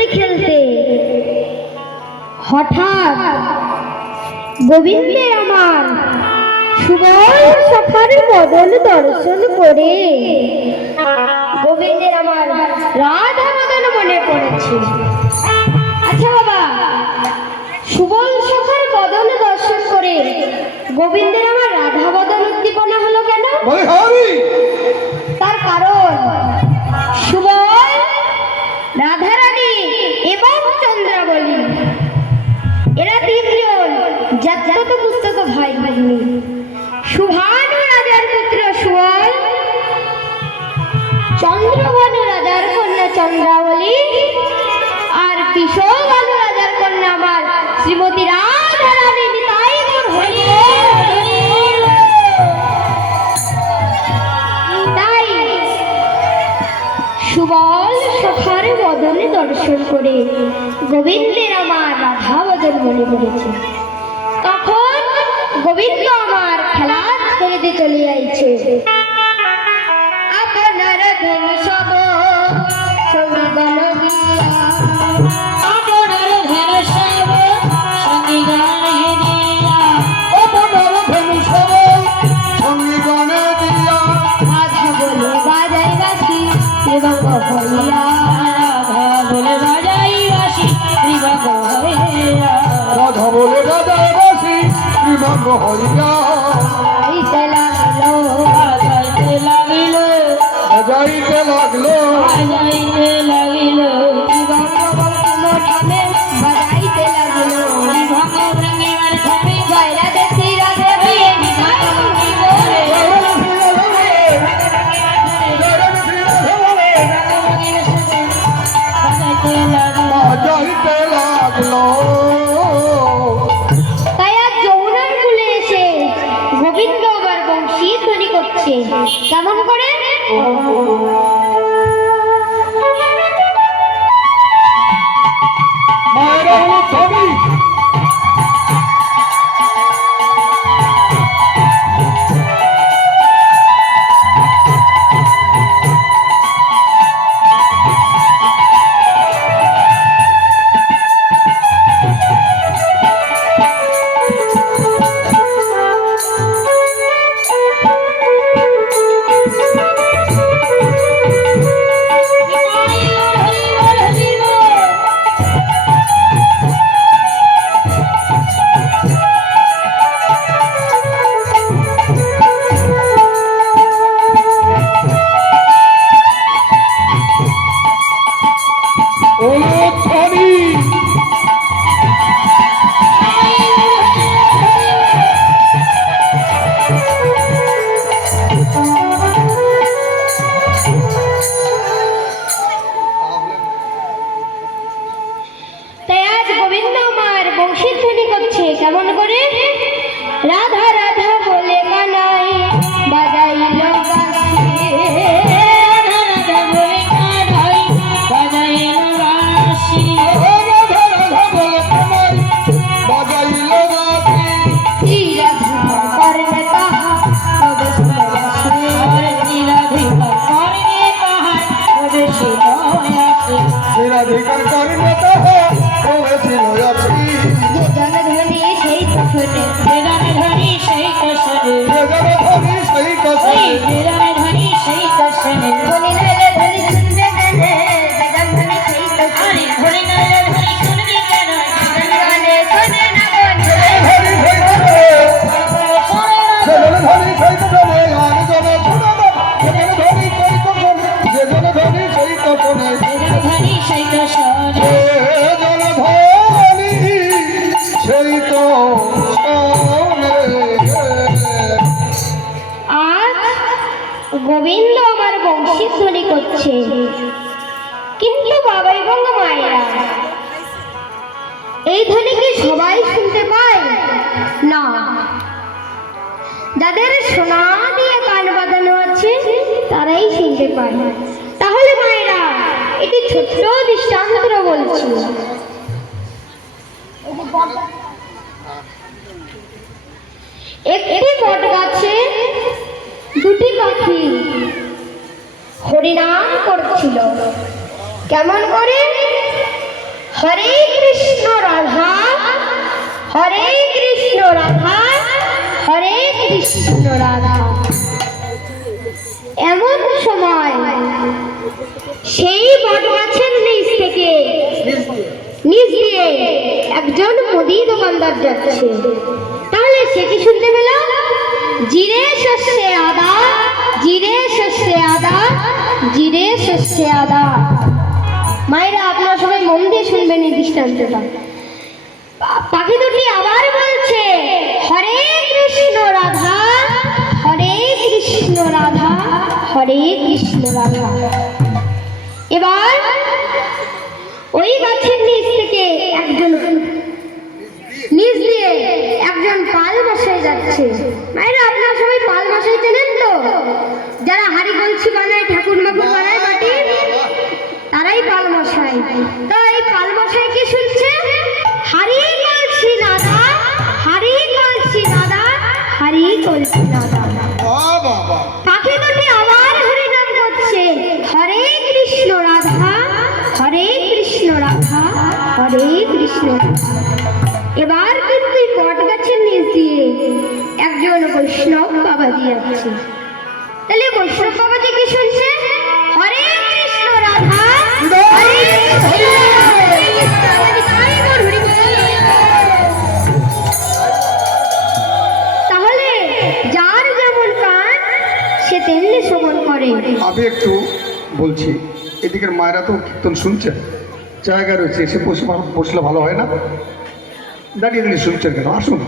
খেলতে খেলতে হঠাৎ গোবিন্দের আমার সুবল সখার বদন দর্শন করে গোবিন্দের আমার রাধা মদন মনে পড়েছে। আচ্ছা বাবা, সুবল সখার বদন দর্শন করে গোবিন্দের আমার রাধা বদন উদ্দীপনা হলো কেন? তার কারণ সুবল, রাধারানী এবং চন্দ্রাবলী এরা তিনজন জাতগত পুস্তক ভাই ভাগ্নি। সুভানু রাজার পুত্র সুবল, চন্দ্রভানু রাজার কন্যা চন্দ্রাবলী আর কিশোরভানু রাজার কন্যা আমার শ্রীমতী রাধারানী। তাই তাই সুবল সখার বদনে দর্শন করে গোবিন্দের আমার রাধা বদন মনে পড়েছে। তখন গোবিন্দ আমার খেলা ছেড়ে চলে যাইছে। আপনার ধন সব সঙ্গীগণ গিয়া, আপনার ধন সব সঙ্গীগণ দিয়া, আপনার ধন সব সঙ্গীগণ দিয়া, রাধা বলে বাজাই বাঁশি ত্রিভঙ্গ হইয়া, রাধা বলে বাজাই বাঁশি ত্রিভঙ্গ হইয়া, রাধা বলে বাজাই বাঁশি ত্রিভঙ্গ হইয়া, বাজাইতে লাগলো, বাজাইতে লাগিল, বাজাইতে লাগলো, বাজাইতে লাগিল, বাজাইতে লাগিল, ত্রিভঙ্গ ভঙ্গিমার ছবি জয়রা দেখি রাধে বিয়ে নিভাই বলে, বাজাইতে লাগলো। তাই আজ যমুনার কূলে এসে গোবিন্দ আবার বংশী ধ্বনি করছে। কেমন করে? মায়েরা হলো ছবি, কেমন করে? রাধা রাধা বলে কানাই বাজাইল বাঁশি, রাধা রাধা বলে কানাই বাজাইল বাঁশি, রাধা রাধা বলে কানাই বাজাইল বাঁশি, রাধিকা করনে কাহা তবে শুনয়াছে, রাধিকা করনে কাহা তবে শুনয়াছে, রাধিকার করনে কাহা তবে শুনয়াছে, ধনি সেই কসনে, ধনি সেই কসনে, ধনি সেই কসনে, ধনি সেই কসনে, ধনি নাইলে ধনি শুনবে কেন, ধনি সেই কসনে, ধনি নাইলে ধনি শুনবে কেন, গানে শোনে না গানে, ধনি সেই কসনে, ধনি সেই কসনে, আর জনে শোনা না, ধনি সেই কসনে, ধনি সেই কসনে, ধনি সেই কসনে, গোবিন্দ আমার বংশী ধ্বনি করছে, কিন্তু বাবা এবং মায়েরা এই ধ্বনি কি সবাই শুনতে পায় না? যাদের সোনা দিয়ে কান বাঁধানো আছে তারাই শুনতে পায়। তাহলে মায়েরা এটি ছোট্ট দৃষ্টান্ত বলছি। একটি বট গাছে দুটি পাখি হরিনাম করছিল। কেমন করে? হরে কৃষ্ণ রাধা, হরে কৃষ্ণ রাধা, হরে কৃষ্ণ রাধা। এমন সময় সেই বটগাছের নিচ থেকে নিচ দিয়ে একজন মুদি দোকানদার যাচ্ছে। তাহলে সে কি শুনতে পেল? জিরে শস্যে আদা, জিরে শস্যে আদা, জিরে শস্যে আদা। মায়েরা আপনারা সবাই মন দিয়ে শুনবেন এই দৃষ্টান্তটা। পাখি দুটি আবার বলছে হরে কৃষ্ণ রাধা, হরে কৃষ্ণ রাধা, হরে কৃষ্ণ রাধা। এবার ওই গাছের নিচ থেকে একজন নিচ দিয়ে একজন পাল মশাই যাচ্ছে। মায়েরা আপনারা সবাই পাল মশাই চেনেন তো? যারা হাড়ি কলসি বানায়, ঠাকুর মাকুর বানায় মাটির, তারাই পাল মশাই। তো এই পাল মশাই কি শুনছে? হাড়ি কলসি দাদা, হাড়ি কলসি দাদা, হাড়ি কলসি দাদা। বাবা পাখি দুটি আবার হরিনাম করছে হরে কৃষ্ণ রাধা, হরে কৃষ্ণ রাধা, হরে কৃষ্ণ রাধা। এবার কিন্তু এই বট গাছের নিচ দিয়ে একজন বৈষ্ণব বাবাজি যাচ্ছে। তাহলে বৈষ্ণব বাবাজি কি শুনছে? হরে কৃষ্ণ রাধা, হরে কৃষ্ণ রাধা, হরে কৃষ্ণ রাধা, তাই বল হরি বল। তাহলে যার যেমন কান সে তেমনি শ্রবণ করে। আমি একটু বলছি, এদিকের মায়েরা তো কীর্তন শুনছেন, জায়গা রয়েছে, এসে বসলে ভালো হয় না? দাঁড়িয়ে দাঁড়িয়ে শুনছেন কেন? আসুন।